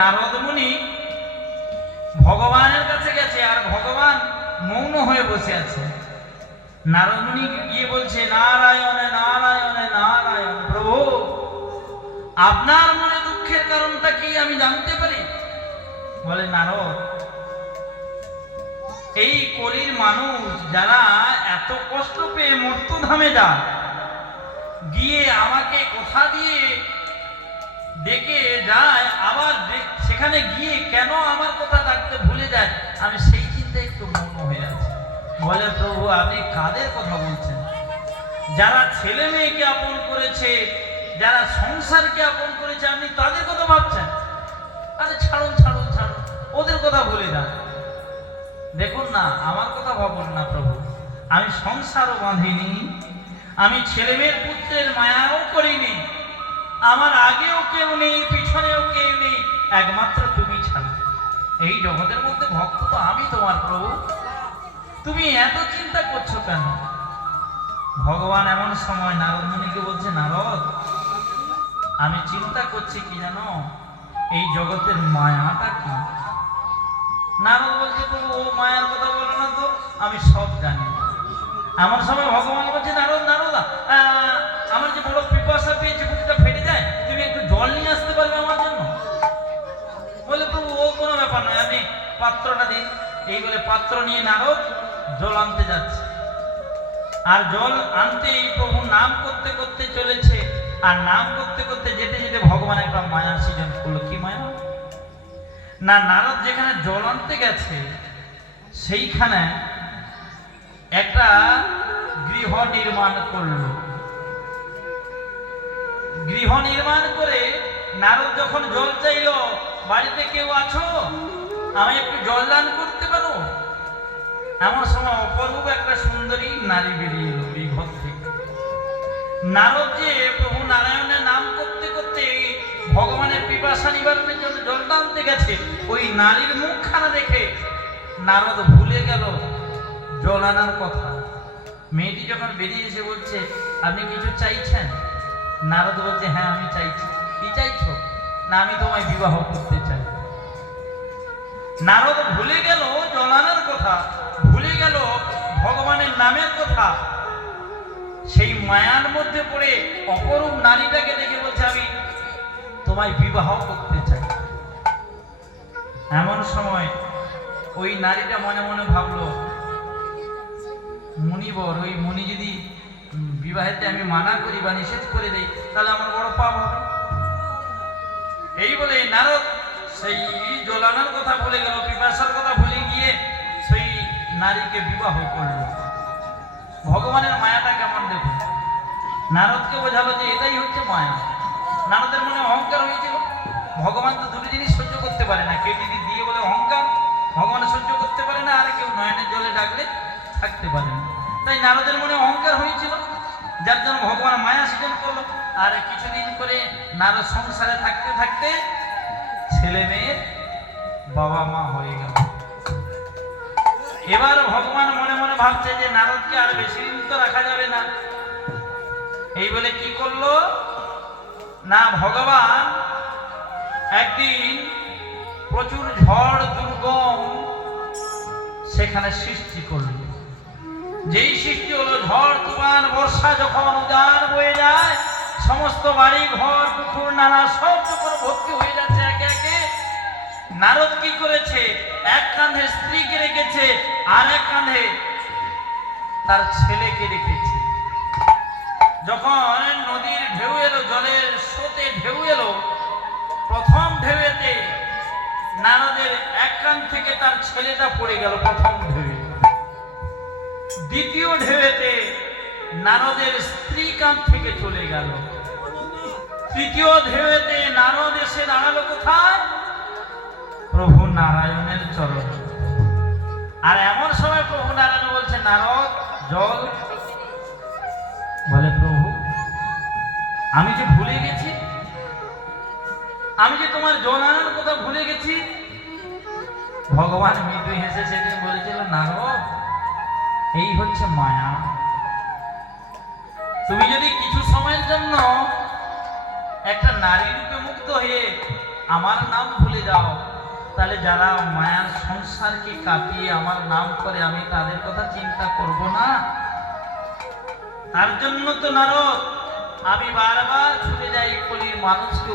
নারদ মুনি ভগবানের কাছে গেছে আর ভগবান মৌন হয়ে বসে আছে। নারদ মুনি গিয়ে বলছে, নারায়ণে নারায়ণে, নারায়ণ প্রভু, আপনার মনে দুঃখের কারণটা কি আমি জানতে পারি? বলে, নারদ, এই কলির মানুষ যারা এত কষ্ট পেয়ে মর্তধামে যায়, গিয়ে আমাকে কথা দিয়ে ডেকে যায়, আবার সেখানে গিয়ে কেন আমার কথা ডাকতে ভুলে যায়? আমি সেই চিন্তায় একটু মগ্ন হয়ে আছি। বলে, প্রভু, আপনি কাদের কথা বলছেন? যারা ছেলে মেয়েকে আপন করেছে, যারা সংসারকে আপন করেছে, আপনি তাদের কথা ভাবছেন? আরে, ছাড়ুন ছাড়ুন ছাড়ুন। ওদের কথা ভুলে যান। দেখুন না, আমার কথা ভাবুন না, প্রভু। আমি সংসারও বাঁধিনি, আমি ছেলে মেয়ের পুত্রের মায়াও করিনি। আমার আগেও কেউ নেই, পিছনেও কেউ নেই। একমাত্র এই জগতের মধ্যে ভক্ত তো আমি তোমার প্রভু। তুমি এত চিন্তা করছ কেন? ভগবান এমন সময় নারদ মুনিকে বলছে, নারদ, আমি চিন্তা করছি কি জানো? এই জগতের মায়াটা কি? নারদ বলছে, প্রভু, ও মায়ার কথা বলো না তো, আমি সব জানি। এমন সময় ভগবান পাত্রটা দিন এই বলে পাত্র নিয়ে নারদ জল আনতে যাচ্ছে। আর জল আনতে এই প্রভু নাম করতে করতে চলেছে। আর নাম করতে করতে যেতে যেতে ভগবান একটা মায়ার সৃজন করল। কি মায়া? না, নারদ যেখানে জল আনতে গেছে, সেইখানে একটা গৃহ নির্মাণ করল। গৃহ নির্মাণ করে নারদ যখন জল চাইলো, বাড়িতে কেউ আছো? আমি একটু জল দান করতে পারো? এমন সময় অপরূপ একটা সুন্দরী নারী বেরিয়ে এলো এই ঘর থেকে। নারদ যে প্রভু নারায়ণের নাম করতে করতে ভগবানের পিপাসা নিবারণের জন্য জল টানতে গেছে, ওই নারীর মুখখানা দেখে নারদ ভুলে গেল জল আনার কথা। মেয়েটি যখন বেরিয়ে এসে বলছে, আপনি কিছু চাইছেন? নারদ বলছে হ্যাঁ আমি চাইছি। কি চাইছো? না, আমি তোমায় বিবাহ করতে চাই। নারদ ভুলে গেল জলানার কথা, ভুলে গেল ভগবানের নামের কথা। সেই মায়ার মধ্যে পড়ে অপরূপ নারীটাকে দেখে বলছে আমি তোমায় বিবাহ করতে চাই। এমন সময় ওই নারীটা মনে মনে ভাবলো, মুনিবর, ওই মুনি যদি বিবাহেতে আমি মানা করি বা নিষেধ করে দেই, তাহলে আমার বড় পাপ হবে। এই বলে নারদ সেই জ্বলানোর কথা ভুলে গেল, পিপাসার কথা ভুলে গিয়ে সেই নারীকে বিবাহ করল। ভগবানের মায়াটা কেমন দেখুন? নারদকে বোঝালো যে এটাই হচ্ছে মায়া। নারদের মনে অহংকার হয়েছিল ভগবান তো দুটো জিনিস সহ্য করতে পারে না। কেউ যদি দিয়ে বলে অহংকার, ভগবান সহ্য করতে পারে না, আর কেউ নয়নের জলে ডাকলে থাকতে পারে না। তাই নারদের মনে অহংকার হয়েছিল। যার জন্য ভগবান মায়া সৃজন করল। আর কিছুদিন করে নারদ সংসারে থাকতে থাকতে ছেলে মেয়ের বাবা মা হয়ে গেল। এবার ভগবান মনে মনে ভাবছে যে নারদকে আর বেশি দিন তো রাখা যাবে না। এই বলে কি করল? না, ভগবান, একদিন প্রচুর ঝড়, দুর্গম সেখানে সৃষ্টি করল যেই সৃষ্টি হলো ঝড়, তুফান, বর্ষা, যখন উদার বয়ে যায়, সমস্ত বাড়ি ঘর পুকুর নানা সব যখন ভর্তি হয়ে যাচ্ছে নারদ কি করেছে? এক কাঁধে স্ত্রীকে রেখেছে আর এক কাঁধে তার ছেলেকে রেখেছে। যখন নদীর ঢেউ এলো, জলের স্রোতে ঢেউ এলো, প্রথম ঢেউতে নারদের এক কান থেকে তার ছেলেটা পড়ে গেল প্রথম ঢেউয়ে। দ্বিতীয় ঢেউতে নারদের স্ত্রী কান থেকে চলে গেল। তৃতীয় ঢেউতে নারদ এসে দাঁড়াল কোথায়? নারায়ণের চরণ। আর এমন সময় প্রভু নারায়ণ বলছে, নারদ, জল। বলে, প্রভু, আমি যে ভুলে গেছি, আমি যে তোমার জল কথা ভুলে গেছি, ভগবান মৃদু হেসে সেদিন বলেছিল, নারদ, এই হচ্ছে মায়া। তুমি যদি কিছু সময়ের জন্য একটা নারী রূপে মুক্ত হয়ে আমার নাম ভুলে যাও তাহলে যারা মায়ার সংসারকে কাটিয়ে আমার নাম করে, আমি তাদের কথা চিন্তা করব না? তার জন্য তো নারদ, আমি বারবার ছুটে যাই কলি মানুষকে